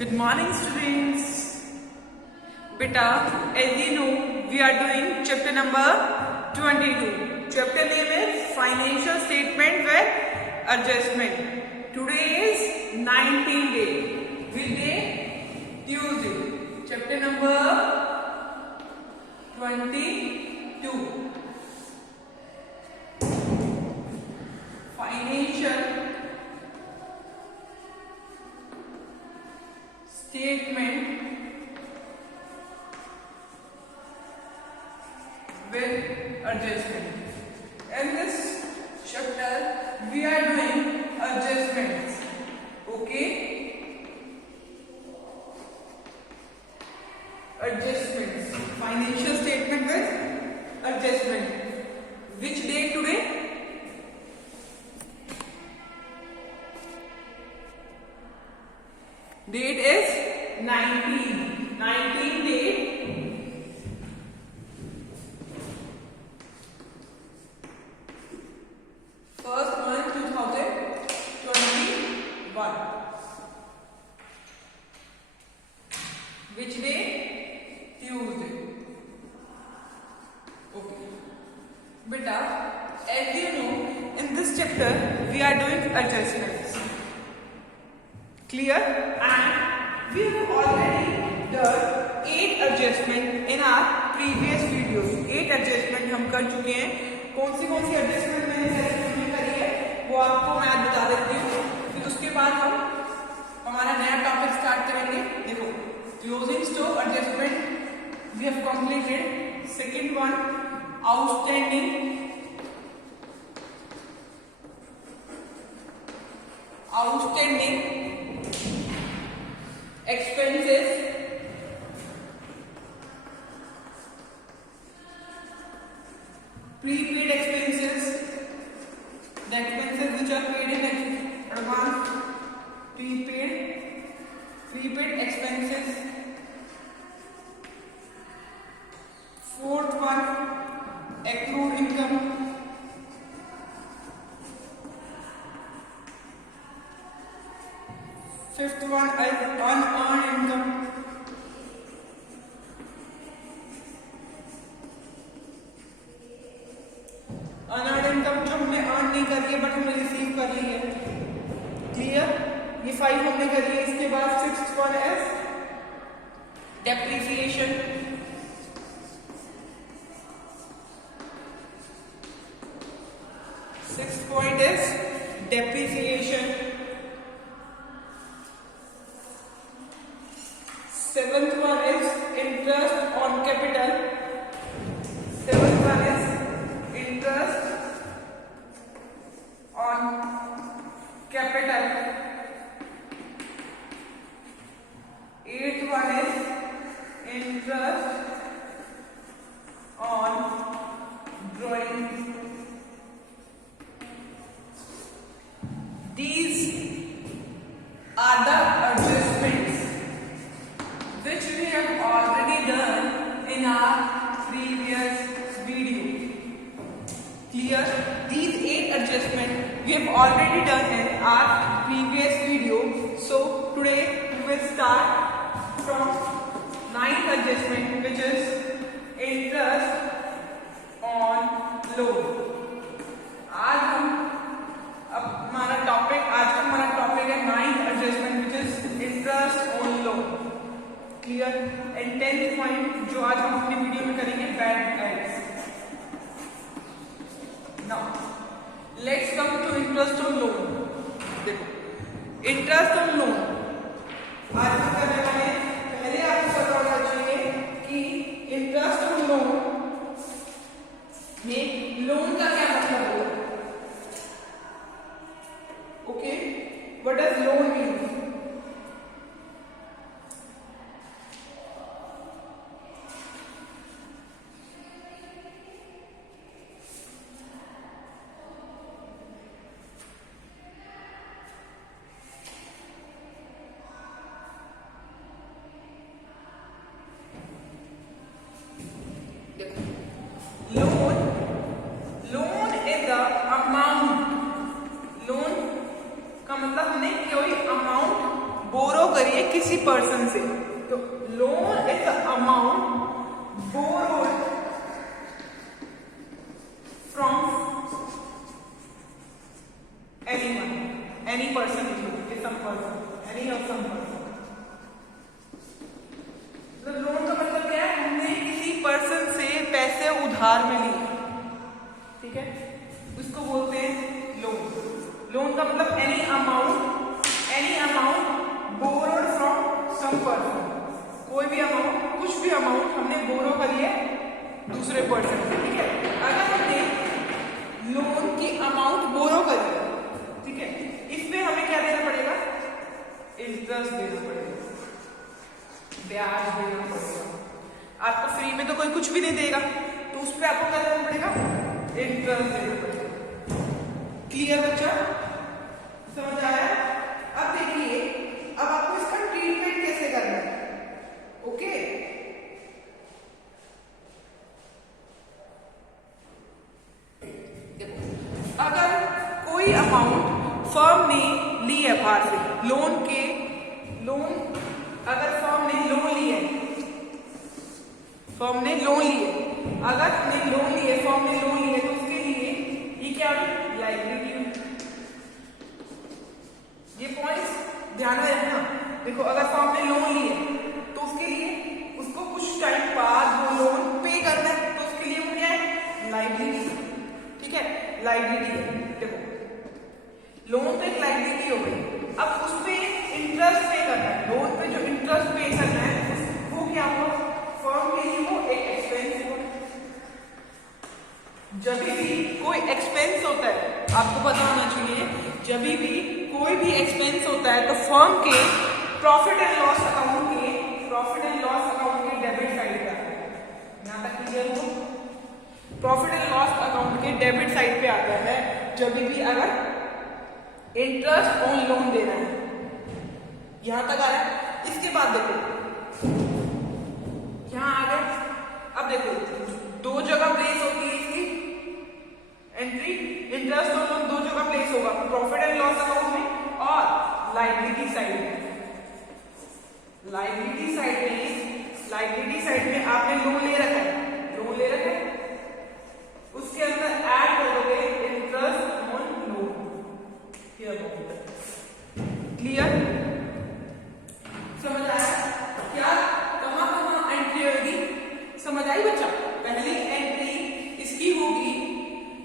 Good morning, students. Beta, as you know, we are doing chapter number 22. Chapter name is Financial Statement with Adjustment. Today is 19th day. Which day? Tuesday. Chapter number 22. Financial Statement with adjustment. In this chapter, we are doing adjustments. Okay? Adjustments. Financial statement with adjustment. Which day today? Date is 19. 19 date. First month 2021. Which day? Tuesday. Okay. Beta, as you know, in this chapter we are doing adjustments. Clear? And we have already done 8 adjustment in our previous videos. 8 adjustment हम कर चुके हैं. कौन सी adjustment मैंने select करी है वो आपको मैं आज बता देती हूँ. फिर उसके बाद हम हमारा नया टॉपिक स्टार्ट करेंगे. देखो, closing stock adjustment we have completed. Second one, outstanding expenses, prepaid expenses, the expenses which are paid in advance, prepaid expenses. Fourth one, accrued income. Fifth one is unearned income. Unearned income जो हमने earn नहीं करी है but हमने receive कर ली है. Clear? ये 5 हमने करी है. इसके बाद sixth one is depreciation. Sixth point is depreciation. Seventh one is interest on capital. Seventh one is interest on capital. Eighth one is interest on drawings. These are the adjustments which we have already done in our previous video. Clear? These 8 adjustments we have already done in our previous video. So today we will start from 9th adjustment, which is interest on loan. आज हमारा topic है 9th adjustment, which is interest on loan. Clear? And 10th point जो आज हम अपनी video में करेंगे, bad debts. Now let's come to interest on loan. देखो, इंटरेस्ट ऑन लोन आज हम करने वाले हैं. पहले आपको पता होना चाहिए कि इंटरेस्ट ऑन लोन में लोन का क्या मतलब होगा. Okay, what does loan mean? Loan is the amount. Loan का मतलब नहीं कोई है किसी पर्सन से, तो loan is the amount borrowed from anyone, any person, some person, any of some person. तो लोन का मतलब क्या है, हमने किसी पर्सन से पैसे उधार में लिए, ठीक है, उसको बोलते हैं लोन। लोन का मतलब any amount borrowed from some person, कोई भी अमाउंट, कुछ भी अमाउंट हमने बोरो कर लिया दूसरे पर्सन से, ठीक है। अगर हमने लोन की अमाउंट बोरो कर लिया, ठीक है, इसमें हमें क्या देना पड़ेगा, इंटरेस्ट देना पड़ेगा, ब्याज देना पड़ेगा। आपको फ्री में तो कोई कुछ भी नहीं देगा, तो उस पर आपको क्या देना पड़ेगा, इंटरेस्ट देना पड़ेगा। क्लियर बच्चा, समझ आया? अब देखिए, अब आपको इसका ट्रीटमेंट कैसे करना है, ओके। देखो, अगर कोई अमाउंट फर्म ने ली है बाहर से, लोन अगर फर्म ने लोन लिया है, फर्म ने लोन लिए, अगर हमने लोन लिए, फर्म ने लोन लिए, तो उसके लिए ये क्या है, लायबिलिटी। ये पॉइंट्स ध्यान में रखना। देखो, अगर फर्म ने लोन लिए तो उसके लिए उसको कुछ टाइम बाद वो लोन पे करना है, तो उसके लिए वो क्या है, लायबिलिटी, ठीक है, लायबिलिटी है। देखो, लोन तो एक लायबिलिटी हो गई, अब उस पे इंटरेस्ट पे करना है, लोन पे जो इंटरेस्ट पे करना है वो क्या होगा, फर्म के लिए वो एक एक्सपेंस होगा। जब भी कोई एक्सपेंस होता है, आपको पता होना चाहिए, जब भी कोई भी एक्सपेंस होता है तो फर्म के प्रॉफिट एंड लॉस अकाउंट के डेबिट साइड पे आता है। यहां तक क्लियर हो? प्रॉफिट एंड लॉस अकाउंट के डेबिट साइड पे आता है जब भी अगर इंटरेस्ट ऑन लोन देना है। यहां तक आया? इसके बाद देखो, यहां आ गया। अब देखो, दो जगह प्लेस होती है इसकी एंट्री, इंटरेस्ट ऑन लोन दो जगह प्लेस होगा, प्रॉफिट एंड लॉस अकाउंट में और लायबिलिटी साइड में। लायबिलिटी साइड में आपने लोन ले रखा है, उसके अंदर ऐड कर दोगे इंटरेस्ट ऑन लोन। क्लियर? समझ आया? क्या कहां एंट्री होगी, समझ आई बच्चा? पहली एंट्री इसकी होगी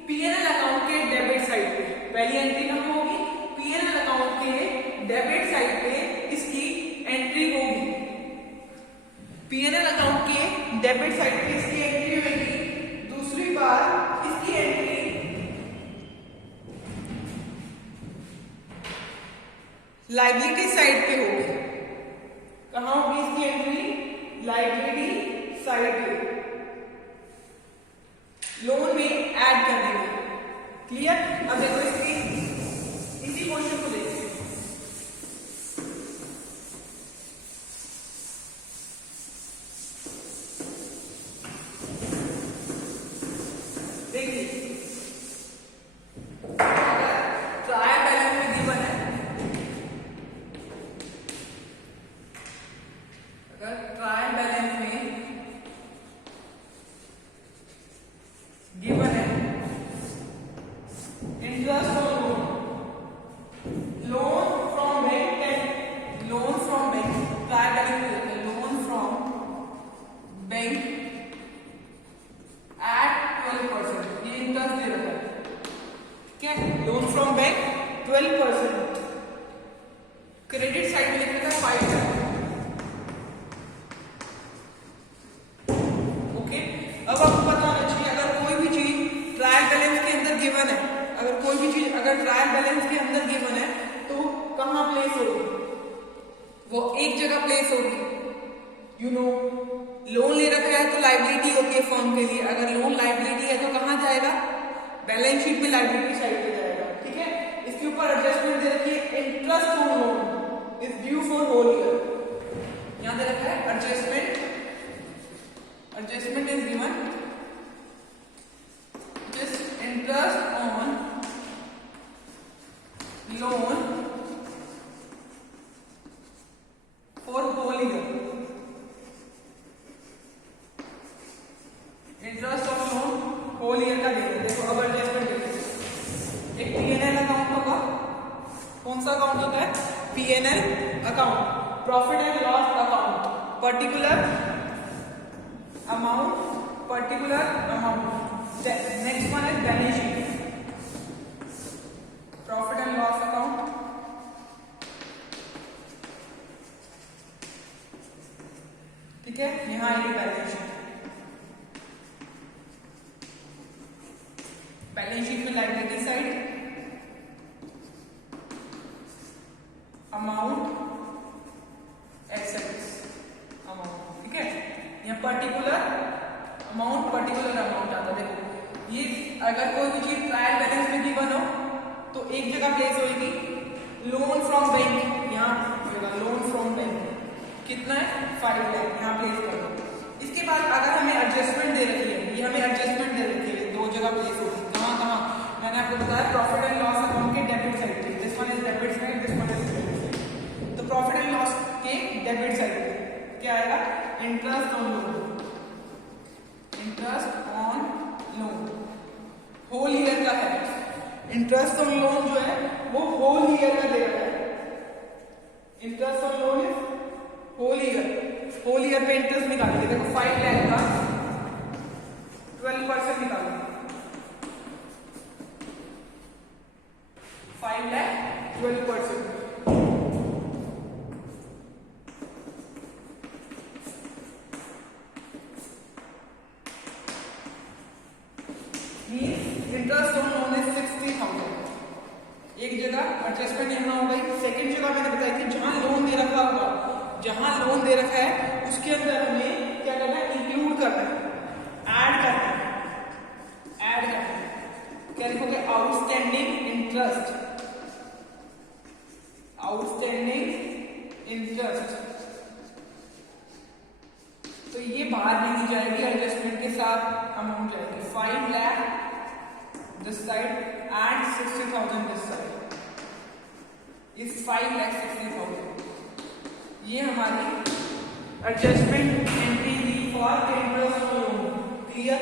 पीएनएल अकाउंट के डेबिट साइड पे। पहली एंट्री कहां होगी, पीएनएल अकाउंट के डेबिट साइड पे इसकी एंट्री होगी। पीएनएल अकाउंट के डेबिट साइड पे इसकी एंट्री होगी। दूसरी बार इसकी एंट्री लायबिलिटी साइड पे होगी। कहां होगी इसकी एंट्री, लायबिलिटी साइड पे, लोन में ऐड कर देंगे। क्लियर? अब देखो इसी क्वेश्चन को देखिए। Loan from bank 12%, credit side में लिख रखा है 5%। ओके, अब आपको पता होना चाहिए अगर कोई भी चीज ट्रायल बैलेंस के अंदर गिवन है, अगर ट्रायल बैलेंस के अंदर गिवन है तो कहां प्लेस होगी, वो एक जगह प्लेस होगी। लोन ले रखा है तो लायबिलिटी होती है फर्म के लिए, अगर लोन लायबिलिटी है तो कहां जाएगा, बैलेंस शीट में लायबिलिटी साइड पे जाएगा। ठीक है, इसके ऊपर एडजस्टमेंट दे रखी है, interest on loan is due for whole year. यहां दे रखा है adjustment is given, just interest on loan कौन सा अकाउंट होता है? P&L account, profit and loss account, particular amount, next one है balance sheet, profit and loss account, ठीक है, यहां आएगी बैलेंस शीट। बैलेंस शीट में liability side, amount, assets, amount, ठीक है, यहाँ पर्टिकुलर अमाउंट आता है। देखो ये अगर कोई भी चीज ट्रायल बैलेंस में गिवन हो तो एक जगह प्लेस होगी, लोन फ्रॉम बैंक, यहाँ लोन फ्रॉम बैंक कितना है 5 लाख, यहाँ प्लेस कर दो। इसके बाद अगर हमें एडजस्टमेंट दे रखी है, ये हमें एडजस्टमेंट दे रखी है, दो जगह प्लेस होगी, कहाँ मैंने आपको बताया प्रॉफिट एंड लॉस अकाउंट के डेबिट साइड पे, this one is debit side, this one is credit side. तो प्रॉफिट एंड लॉस के डेबिट साइड पे क्या आएगा? Interest on loan, interest on loan whole year का है, इंटरेस्ट ऑन लोन जो है वो होल ईयर का दे रखा है, interest on loan is whole year पे इंटरेस्ट निकालेंगे। देखो 5 लाख का 12% निकालेंगे, 5 lakh 12%, interest on loan is 60,000। एक जगह एडजस्टमेंट यहाँ हो गई। सेकंड जगह मैंने बताई थी जहां लोन दे रखा होगा, जहां लोन दे रखा है उसके अंदर हमें क्या करना है? इंक्लूड करना है, ऐड करना है। क्या लिखोगे? Outstanding interest. तो ये बाहर भी नहीं जाएगी, एडजस्टमेंट के साथ अमाउंट जाएगी 5 lakh this side and 60,000 this side is 5,60,000। ये हमारी एडजस्टमेंट एंट्री थी for interest on loan. Clear?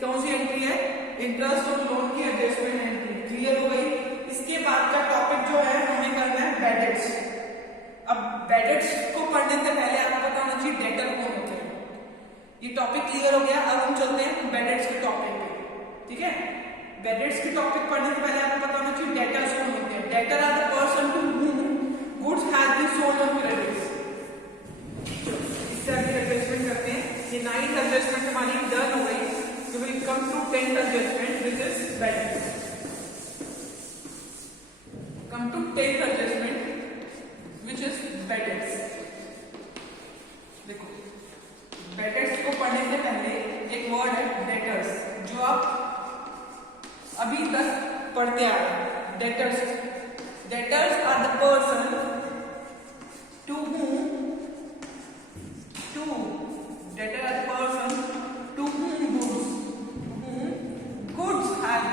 कौन सी एंट्री है? इंटरेस्ट ऑन लोन की एडजस्टमेंट एंट्री। क्लियर हो गई? इसके बाद का टॉपिक जो है हमें करना है बैड डेट्स। अब बैड डेट्स को पढ़ने से पहले आपको पता होना चाहिए डेटर कौन होते हैं। ये टॉपिक क्लियर हो गया। अब हम चलते हैं बैड डेट्स के टॉपिक पे, ठीक है? बैड डेट्स के टॉपिक पढ़ने से पहले आपको पता होना चाहिए डेटर्स कौन होते हैं। Debtor are the person to whom goods has been sold on credit। इससे अभी एडजस्टमेंट करते हैं। ये 9th एडजस्टमेंट हमारी डन हो गई। We will come to 10th adjustment which is bad debts. Come to 10th adjustment which is bad debts. देखो bad debts को पढ़ने से पहले एक वर्ड है डेटर्स, जो आप अभी तक पढ़ते आ रहे हैं। Debtors are the person to whom goods have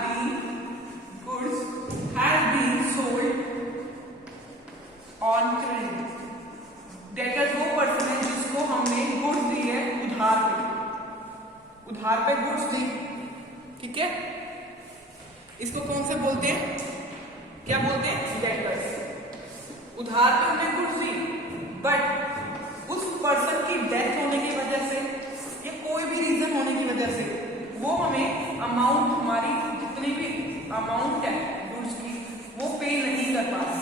been sold on credit। Debtors वो पर्सन है जिसको हमने गुड्स दी है उधार पे गुड्स दी, ठीक है? इसको कौन से बोलते हैं? क्या बोलते हैं? डेटर्स। उधार पे हमने गुड्स दी, बट उस पर्सन की डेथ होने की वजह से या कोई भी रीजन होने की वजह से वो हमें अमाउंट, हमारी जितनी भी अमाउंट है गुड्स की, वो पे नहीं कर पाया।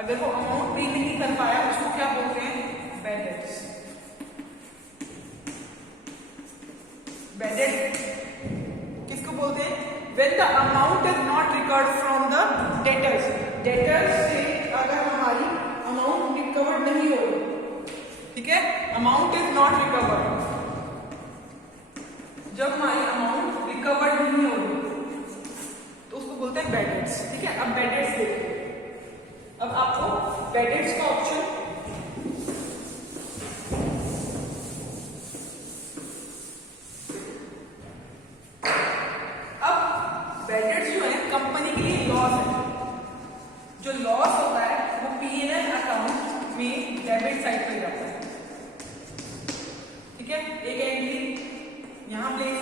अगर वो अमाउंट पे नहीं कर पाया उसको क्या बोलते हैं? Bad debts. बैड डेट किसको बोलते हैं? When the amount is not recovered from the debtors से अगर हमारी अमाउंट रिकवर्ड नहीं हो रही, ठीक है? अमाउंट इज नॉट रिकवर्ड, जब हमारी अमाउंट रिकवर्ड नहीं हो रही तो उसको बोलते हैं बैड डेट्स, ठीक है? अब बैड डेट्स देखिए। अब आपको बैड डेट्स का ऑप्शन कंपनी के लिए लॉस है। जो लॉस होता है वो P&L अकाउंट में डेबिट साइड पे जाता है, ठीक है? एक एंट्री यहां प्लेस,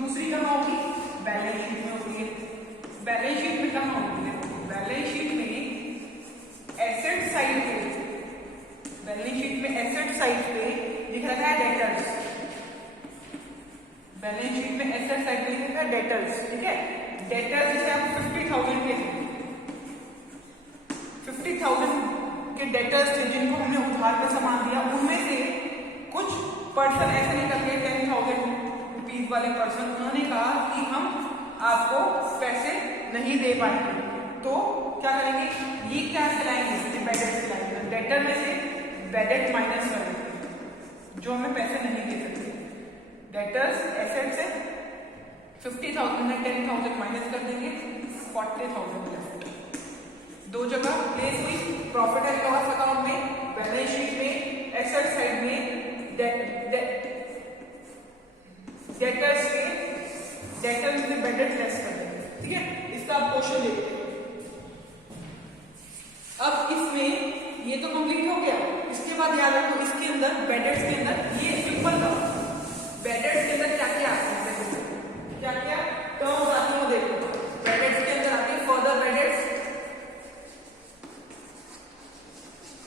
दूसरी कहां होगी? बैलेंस शीट में होगी। बैलेंस शीट में कहां होगी? बैलेंस शीट में है डेटर्स, ठीक है। डेटर्स जैसे आप 50,000 के 50,000 के डेटर्स थे जिनको हमने उधार पे सामान दिया, उनमें से कुछ पर्सन ऐसे निकल गए 10,000 रुपीज वाले पर्सन, उन्होंने कहा कि हम आपको पैसे नहीं दे पाएंगे, तो क्या करेंगे, ये क्या चलाएंगे, बैडेट चलाएंगे। डेटर में से बैडेट माइनस करेंगे जो हमें पैसे नहीं दे सकते। डेटर्स एसेट से 50,000 में 10,000 माइनस कर देंगे, 40,000 लेफ्ट। दो जगह प्लेस हुई, प्रॉफिट एंड लॉस अकाउंट में, बैलेंस शीट में, एसेट साइड में, डेटर्स में, डेटर में बैडेट लेस कर देंगे, ठीक है। इसका आप क्वेश्चन देखते हैं। अब इसमें ये तो कंप्लीट हो गया, इसके बाद याद रखो इसके अंदर बैडेट्स के अंदर ये सिंपल था, बैडेट्स के अंदर क्या क्या आते हैं, क्या क्या टर्म्स आती है वो देखो। बैडेट्स के अंदर आती है फर्दर बैडेट्स,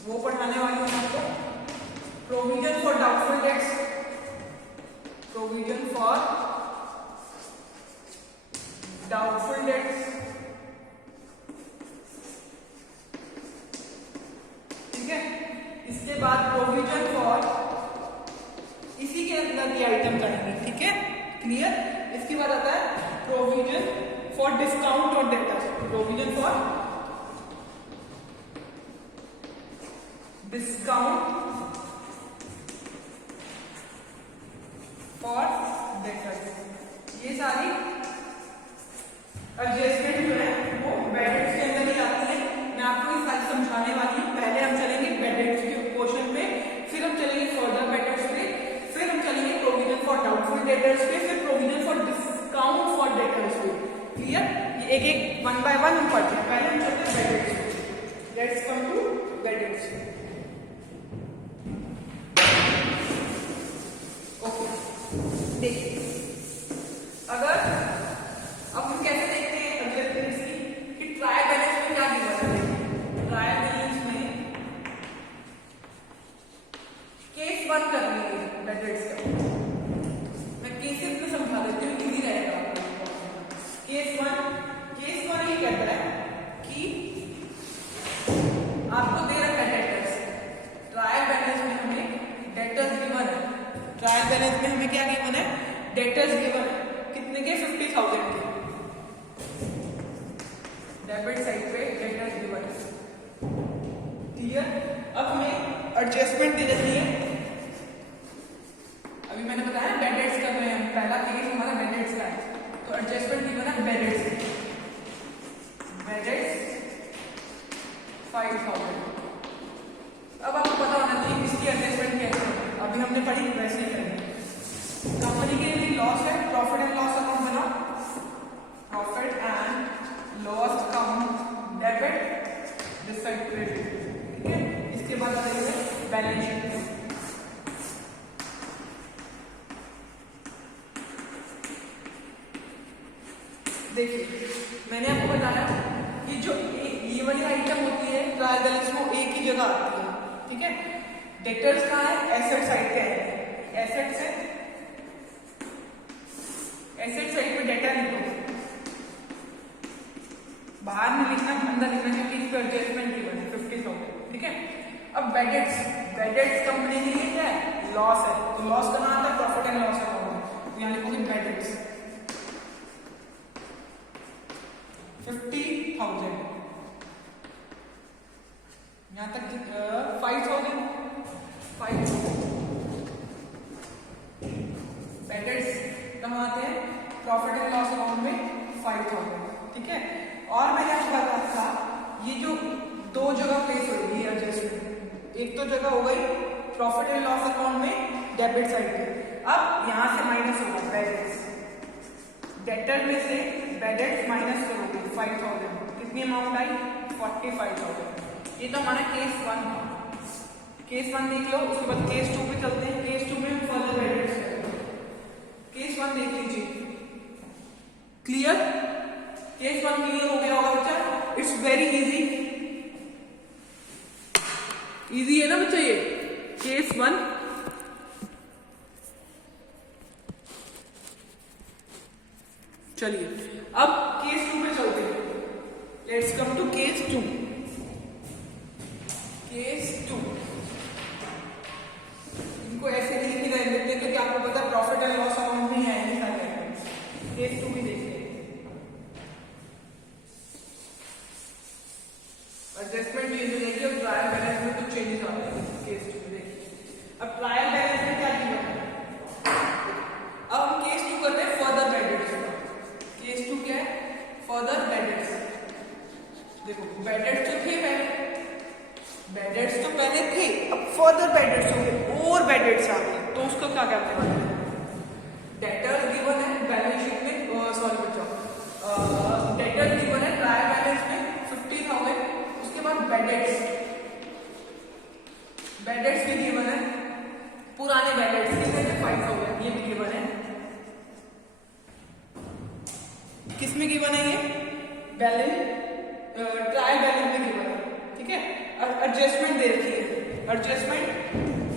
वो पढ़ाने वाली हूं आपको। Provision for doubtful debts, provision for doubtful debts, ठीक है। इसके बाद प्रोविजन फॉर, इसी के अंदर ये आइटम करेंगे, ठीक है, क्लियर। इसके बाद आता है प्रोविजन फॉर डिस्काउंट और debtors, provision for discount for debtors. ये सारी एडजस्टमेंट जो है वो बैडेट्स के अंदर ही आती है। मैं आपको ये सारी समझाने वाली हूँ। पहले हम चलेंगे बैडेट्स के पोर्शन पे, फिर हम चलेंगे फर्दर बैडेट्स पे, फिर हम चलेंगे प्रोविजन फॉर डाउटफुल डेटर्स पे, फिर provision for discount for debtors पे, क्लियर। ये एक एक वन बाय वन हम पढ़ते हैं। पहले हम चलते हैं बैडेट्स पे। Let's come to bad debts. Okay, देखिए अगर अब हम कैसे देखते हैं एडजस्टमेंट्स की, कि ट्रायल बैलेंस में क्या गिवन है। ट्रायल बैलेंस में केस 1 कर लेंगे बैडेट्स का। मैं केसेस में समझा देती हूँ, इजी रहेगा। केस 1 ये कहता है कि आपको दे रखा है डेटर्स, ट्रायल बैलेंस में हमें डेटर्स गिवन है। ट्रायल बैलेंस में हमें क्या गिवन है, डेटर्स गिवन है, कितने के, 50,000 के। डेबिट साइड पे डेटर्स गिवन है, क्लियर। अब हमें एडजस्टमेंट दे देती है। अभी मैंने बताया बैडेट्स कर रहे हैं, पहला केस हमारा बैडेट्स का है, तो एडजस्टमेंट गिवन है बैडेट्स, बैडेट्स 5,000। अब आपको पता होना चाहिए इसकी एडजस्टमेंट कैसे है। अभी हमने पढ़ी वैसे ही करेंगे। कंपनी के लिए लॉस है, प्रॉफिट एंड लॉस अकाउंट बनाओ, profit and loss account debit, this side credit, ठीक है। इसके बाद आएंगे बैलेंस शीट। देखिए मैंने आपको बताया कि जो ये वाली आइटम होती है ट्रायल बैलेंस में, एक ही जगह आती है, ठीक है। डेटर्स कहाँ है, एसेट साइड पे है। एसेट से एसेट साइड पे डेटा लिखो, बाहर में लिखना, अंदर लिखना है कि इसका एडजस्टमेंट गिवन है 50,000, ठीक है। अब बैडेट्स कंपनी के लिए क्या है, लॉस है, तो लॉस कहाँ आता है, प्रॉफिट एंड लॉस अकाउंट में, तो यहाँ लिखोगे बैडेट्स 50,000। यहाँ तक 5,000 बैडेट्स कहाँ आते हैं, प्रॉफिट एंड लॉस अकाउंट में 5,000, ठीक है। और मैंने आपको बताया था ये जो दो जगह प्लेस होगी एडजस्टमेंट, एक तो जगह हो गई प्रॉफिट एंड लॉस अकाउंट में डेबिट साइड पे। अब यहां से माइनस होगा बैडेट्स, डेटर में से बैडेट्स माइनस करोगे 5,000, कितनी अमाउंट आई, 45,000। ये तो हमारा केस 1 था। केस 1 देख लो, उसके बाद केस 2 पे चलते हैं। केस 2 में हम फर्दर बैडेट्स करेंगे। केस 1 देख लीजिए, क्लियर। केस 1 क्लियर हो गया होगा बच्चा, इट्स वेरी इजी, इजी है ना बच्चा ये केस 1। चलिए अब केस 2 पे चलते हैं। Let's come to case 2। Case 2 इनको ऐसे नहीं लिखी रहने देते क्योंकि आपको पता है प्रॉफिट एंड लॉस अकाउंट नहीं आएंगे सारे आइटम्स। केस 2 भी देखते हैं। एडजस्टमेंट ये रहेगी और ट्रायल बैलेंस में कुछ चेंजेस आ रहे हैं केस 2 में। देखिए अब ट्रायल बैलेंस में क्या किया है, अब हम केस 2 करते हैं फर्दर बेडेड्स। केस 2 क्या है, फर्दर बेडेड्स। देखो बेडेड्स तो थे पहले, बेडेड्स तो पहले थे, अब फर्दर बेडेड्स हो गए और बेडेड्स आ गए, तो उसको क्या करने वाले हैं। डेटर्स गिवन है बैलेंस शीट में, सॉरी बच्चों, डेटर्स गिवन है ट्रायल बैलेंस में 50,000। उसके बाद बेडेड्स भी गिवन है, पुराने बेडेड्स कितने थे 5,000, ये भी गिवन है। किसमें गिवन है ये, बैलेंस ट्रायल बैलेंस में गिवन है, ठीक है। एडजस्टमेंट दे रखी है, एडजस्टमेंट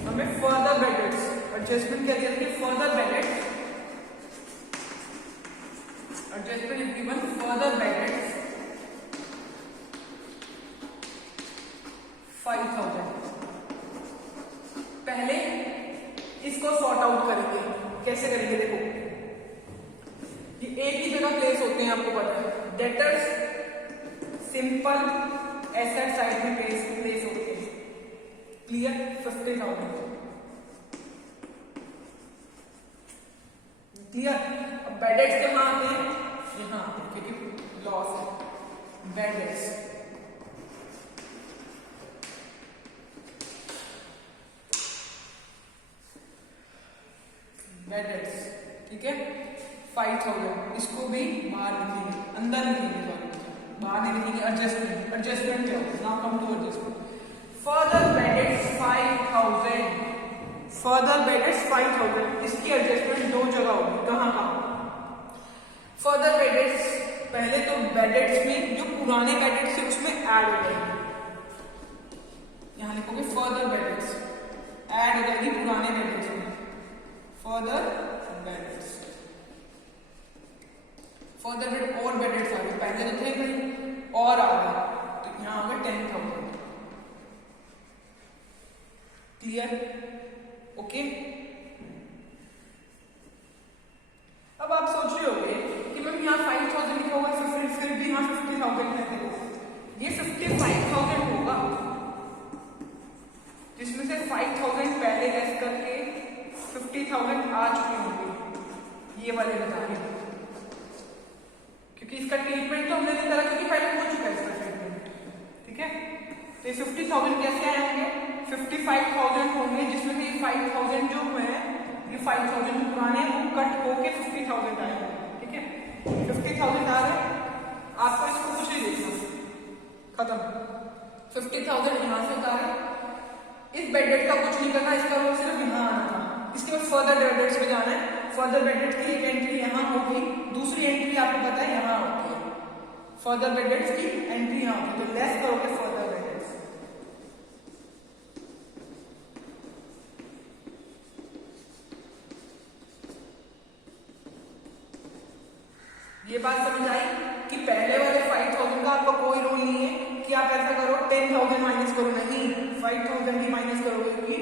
हमें फर्दर बेडेड्स, एडजस्टमेंट क्या दिया देखिए further bad debts, adjustment is given further बेडेड्स 5,000। पहले इसको सॉर्ट आउट करेंगे, कैसे करेंगे देखो, ये एक ही जगह प्लेस होते हैं आपको पता है। डेटर्स सिंपल एसेट साइड में प्लेस होते हैं, क्लियर। 50,000 क्लियर। अब बेडेड्स कहाँ आते हैं, यहाँ आते हैं क्योंकि लॉस है। बेडेड्स बेडेड्स ठीक है 5,000, इसको भी बाहर लिखेंगे, अंदर लिखेंगे, सॉरी बाहर नहीं लिखेंगे। एडजस्टमेंट, एडजस्टमेंट क्या होता है, now come to adjustment. Further बेडेड्स 5,000, further बेडेड्स 5,000, इसकी एडजस्टमेंट दो जगह होगी, कहाँ कहाँ। फर्दर बेडेड्स पहले तो बेडेड्स में जो पुराने बेडेड्स थे उसमें ऐड हो जाएंगे, यहां लिखोगे फर्दर बेडेड्स, ऐड हो जाएगी पुराने बेडेड्स में, फर्दर बेडेड्स, फर्दर बेड और बेडेड्स आ गए, पहले तो थे भाई और आ गए, तो यहां आ गए 10,000, क्लियर, ओके। अब आप सोच रहे होंगे कि मैम यहाँ 5,000 लिखा हुआ है, फिर भी यहाँ 50,000 है, देखो ये 55,000 होगा, जिसमें से 5,000 पहले लेस करके 50,000 आ चुके होंगे, ये वाले बता रहे हैं, क्योंकि इसका ट्रीटमेंट तो हमने नहीं करा क्योंकि पहले हो चुका है इसका ट्रीटमेंट, ठीक है। तो ये 50,000 कैसे आए होंगे, 55,000 होंगे, जिसमें से 5,000 जो है ये 5,000 पुराने वो कट होके 50,000 आए होंगे, ठीक है। 50,000 आ रहे, आपको इसको कुछ नहीं देखना, खत्म। 50,000 यहां से उतारे, इस बेडेड का कुछ नहीं करना, इसका रोल सिर्फ यहाँ आना था। इसके बाद फर्दर बेडेड्स में जाना है, फर्दर बेडेड्स की एक एंट्री यहाँ होगी, दूसरी एंट्री आपको पता है यहाँ होती है, फर्दर बेडेड्स की एंट्री यहाँ होती है, तो लेस करोगे फर्दर बेडेड्स। ये बात समझ आई कि पहले वाले 5,000 का आपका कोई रोल नहीं है कि आप ऐसा करो 10,000 माइनस करो, नहीं 5,000 ही माइनस करोगे, क्योंकि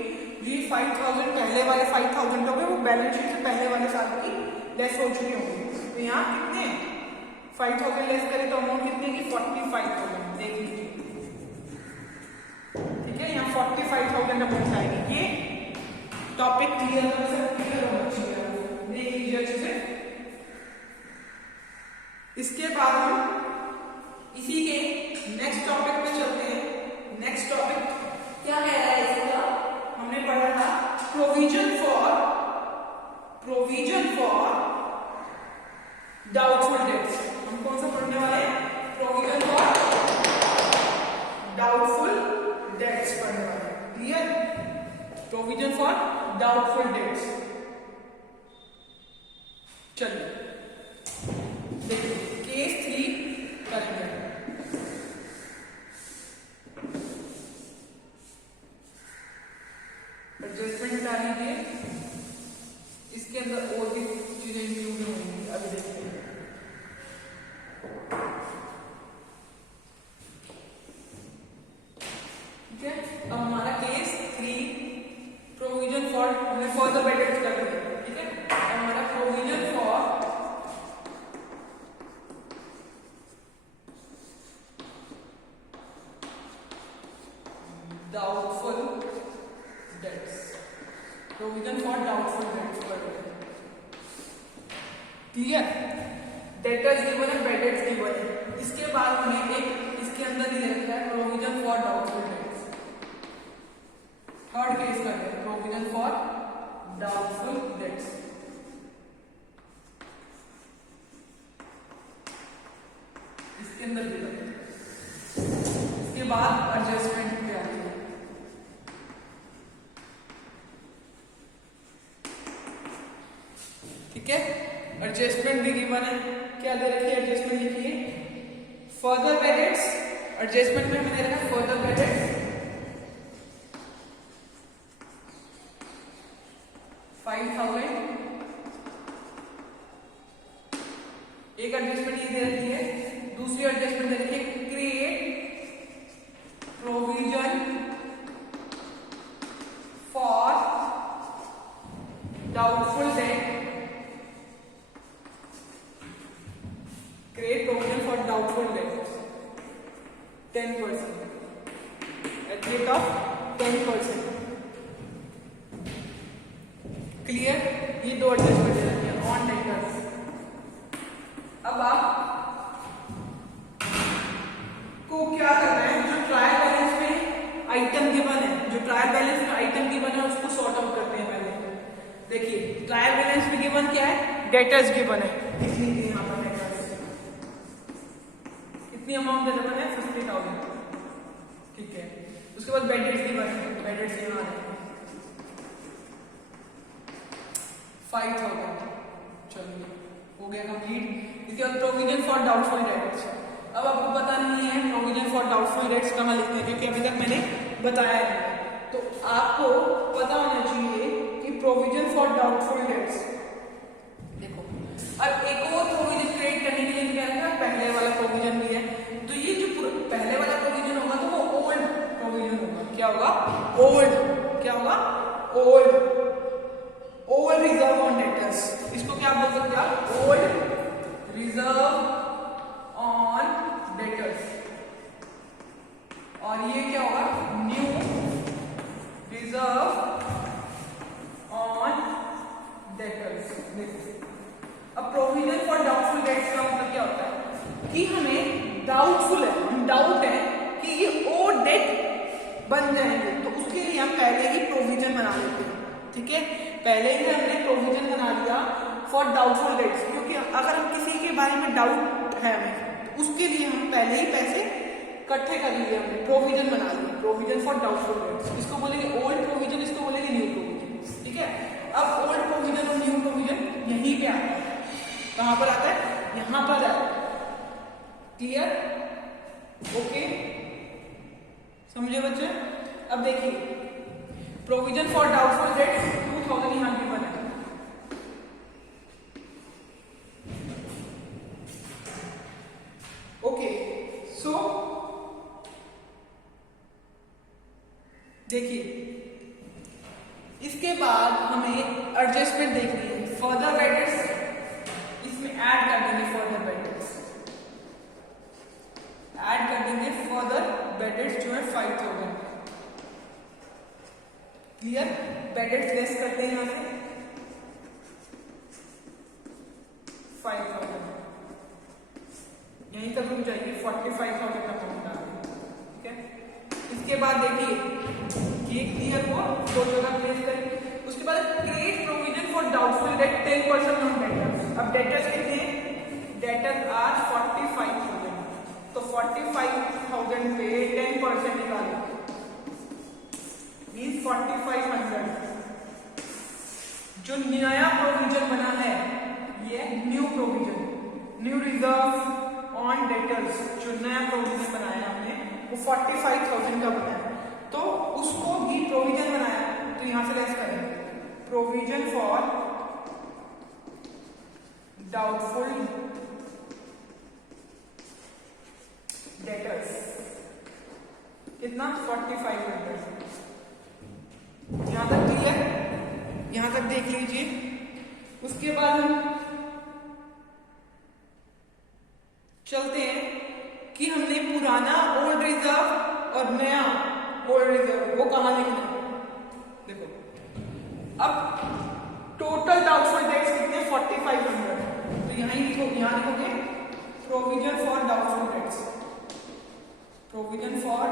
ये 5,000 पहले वाले 5,000 हो गए, वो बैलेंस शीट से पहले वाले साल की लेस हो चुकी होंगी। तो यहाँ कितने 5,000 लेस करें तो अमाउंट कितनी की 45,000, देख लीजिए, ठीक है। यहाँ 45,000 अमाउंट आएगी। ये टॉपिक क्लियर होना चाहिए, देख लीजिए अच्छे से। इसके बाद हम इसी के नेक्स्ट टॉपिक पे चलते हैं। नेक्स्ट टॉपिक क्या कह रहा है इसका, हमने पढ़ा था प्रोविजन फॉर डाउटफुल डेट्स। हम कौन सा पढ़ने वाले हैं, प्रोविजन फॉर डाउटफुल डेट्स पढ़ने वाले हैं, clear. Provision for doubtful debts, चलिए देखिए केस 3 करेंगे। एडजस्टमेंट हटा लीजिए, इसके अंदर और भी चीजें इंक्लूड होंगी, अभी देखते हैं। Provision for doubtful debts clear. Debtors given है, बेडेट्स गिवन है। इसके बाद हमें एक इसके अंदर ही रखा है provision for doubtful debts. Third case का है प्रोविजन फॉर डाउटफुल डेट्स। इसके अंदर भी रखा है। इसके बाद एडजस्टमेंट पे आती है। ठीक है, एडजस्टमेंट भी गिवन है। क्या दे रखी है एडजस्टमेंट लिखिए फर्दर बेडेट्स। एडजस्टमेंट में मैंने रखा फर्दर बेडेट्स 5000। एक एडजस्टमेंट ये दे रखी है। दूसरी एडजस्टमेंट दे रखी है create provision for doubtful debt. Create provision for doubtful debt 10% at rate of 10%। Clear, ये दो एडजस्टमेंट दे रखी है ऑन डेटर्स। अब आप को क्या करना है, जो ट्रायल बैलेंस में आइटम गिवन है, जो ट्रायल बैलेंस में आइटम गिवन है उसको सॉर्ट आउट करते हैं पहले। देखिए ट्रायल बैलेंस में गिवन क्या है, डेटर्स गिवन है। कितनी थी यहाँ पर डेटर्स, कितनी अमाउंट देना है 50,000। ठीक है, उसके बाद बेडेट्स गिवन है, बेडेट्स यहाँ है 5000। चलिए हो गया कंप्लीट। इसके बाद प्रोविजन फॉर डाउटफुल डेट्स। अब आपको पता नहीं है प्रोविजन फॉर डाउटफुल डेट्स कहाँ लिखते हैं, क्योंकि अभी तक मैंने बताया है। तो आपको पता होना चाहिए कि प्रोविजन फॉर डाउटफुल डेट्स। देखो अब एक और प्रोविजन क्रिएट करने के लिए क्या है, पहले वाला प्रोविजन भी है। तो ये जो पहले वाला प्रोविजन होगा तो वो ओल्ड प्रोविजन होगा। क्या होगा, ओल्ड। क्या होगा, old. Old reserve on debtors. इसको क्या बोल सकते हैं आप, ओल्ड रिजर्व ऑन डेटर्स। और ये क्या होगा, न्यू रिजर्व ऑन डेटर्स। देखो अब प्रोविजन फॉर डाउटफुल डेट्स का मतलब क्या होता है कि हमें डाउटफुल है, हम डाउट है कि ये ओ डेट बन जाएंगे, तो उसके लिए हम पहले ही प्रोविजन बना लेते हैं। ठीक है, पहले ही हमने प्रोविजन बना लिया फॉर डाउटफुल डेट्स, क्योंकि अगर हम किसी के बारे में डाउट है हमें तो उसके लिए हम पहले ही पैसे इकट्ठे कर लिए, हमने प्रोविजन बना लिया। प्रोविजन फॉर डाउटफुल डेट्स, इसको बोलेंगे ओल्ड प्रोविजन, इसको बोलेंगे न्यू प्रोविजन। ठीक है, अब ओल्ड प्रोविजन और न्यू प्रोविजन यहीं पे आता है। कहां पर आता है, यहां पर आता है। क्लियर, ओके, समझे बच्चे। अब देखिए प्रोविजन फॉर डाउटफुल डेट्स 2000 यहां गिवन है। ओके, सो देखिए इसके बाद हमें एडजस्टमेंट देखनी है। फर्दर बेडेट्स इसमें ऐड कर देंगे, फर्दर बेडेट्स ऐड कर देंगे, फर्दर बेडेट्स जो है 5000। क्लियर, बेडेट्स लेस करते हैं यहां से 5000, यहीं तक रुक जाएगी 45,000 का अमाउंट आ गया। ठीक है, इसके बाद देखिए ये क्लियर हुआ, दो जगह प्लेस करेंगे। उसके बाद create provision for doubtful debt 10% on debtors. अब डेटर्स कितने हैं, डेटर्स आर 45,000, तो 45,000 पे 10% निकालें, मींस 4500। जो नया प्रोविजन बना है ये new provision, new reserve on debtors, जो नया प्रोविजन बनाया हमने वो 45,000 का बनाया, तो उसको भी प्रोविजन बनाया तो यहां से लेस करें प्रोविजन फॉर डाउटफुल डेटर्स। कितना, 4500। यहां तक क्लियर, यहां तक देख लीजिए। उसके बाद हम चलते हैं कि हमने पुराना ओल्ड रिजर्व और नया ओल्ड रिजर्व वो कहां लिखना है। देखो अब टोटल डाउटफुल डेट्स कितने 4500, तो यहाँ लिखोगे provision for doubtful debts, provision for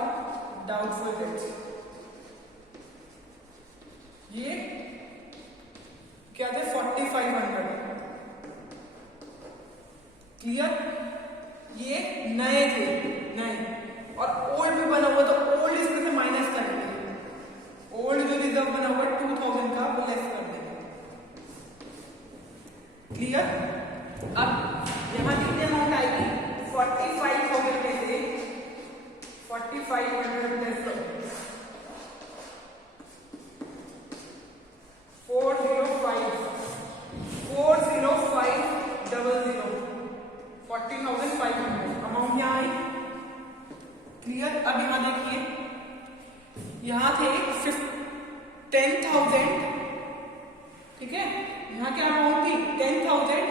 doubtful debts, ये क्या थे 4500, क्लियर। ये नए थे, नए, और ओल्ड भी बना हुआ तो ओल्ड इसमें से माइनस करेंगे, ओल्ड जो रिजर्व बना हुआ 2000 का वो लेस कर देंगे, क्लियर। अब यहां कितनी अमाउंट आएगी 45,000 में से 4500 लेस कर 40500 40,500 अमाउंट यहाँ आई, क्लियर। अब यहां देखिए, यहां थे 10,000, ठीक है, यहां क्या अमाउंट थी 10,000,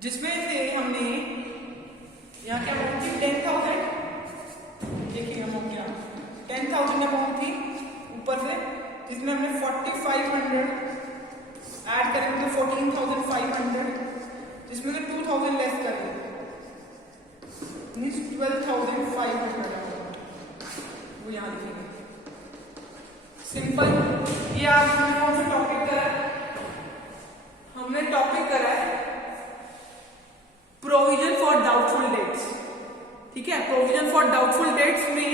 जिसमें से हमने यहां क्या अमाउंट थी 10,000, देखिए अमाउंट क्या 10,000 अमाउंट थी ऊपर से, जिसमें हमने 4500 ऐड करेंगे तो 14,500, जिसमें से 2000 लेस करेंगे 12,500, वो यहां लिखेंगे, सिंपल। ये आज हमने कौन सा टॉपिक करा है, हमने टॉपिक करा है प्रोविजन फॉर डाउटफुल डेट्स, ठीक है। प्रोविजन फॉर डाउटफुल डेट्स में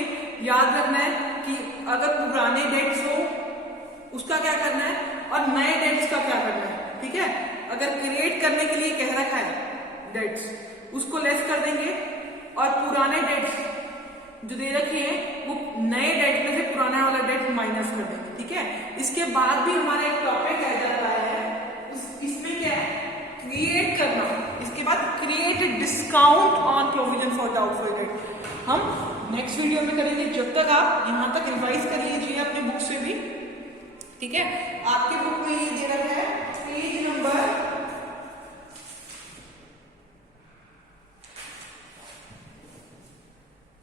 याद रखना है कि अगर पुराने डेट्स हो उसका क्या करना है और नए डेट्स का क्या करना है, ठीक है। अगर क्रिएट करने के लिए कह रखा है डेट्स, उसको लेस कर देंगे, और पुराने डेट्स जो दे रखी है वो नए डेट में से पुराना वाला डेट माइनस कर देंगे, ठीक है। इसके बाद भी हमारा एक टॉपिक रह जाता है, इसमें क्या है क्रिएट करना, इसके बाद create discount on provision for doubtful debt, हम नेक्स्ट वीडियो में करेंगे। जब तक आप यहां तक रिवाइज कर लीजिए अपने बुक से भी, ठीक है। आपके बुक में ये दे रखा है पेज नंबर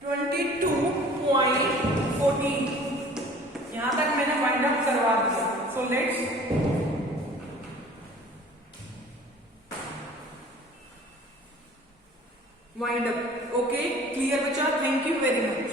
22.14, यहां तक मैंने वाइंड अप करवा दिया, so let's wind up. Okay, clear बच्चा, थैंक यू वेरी मच।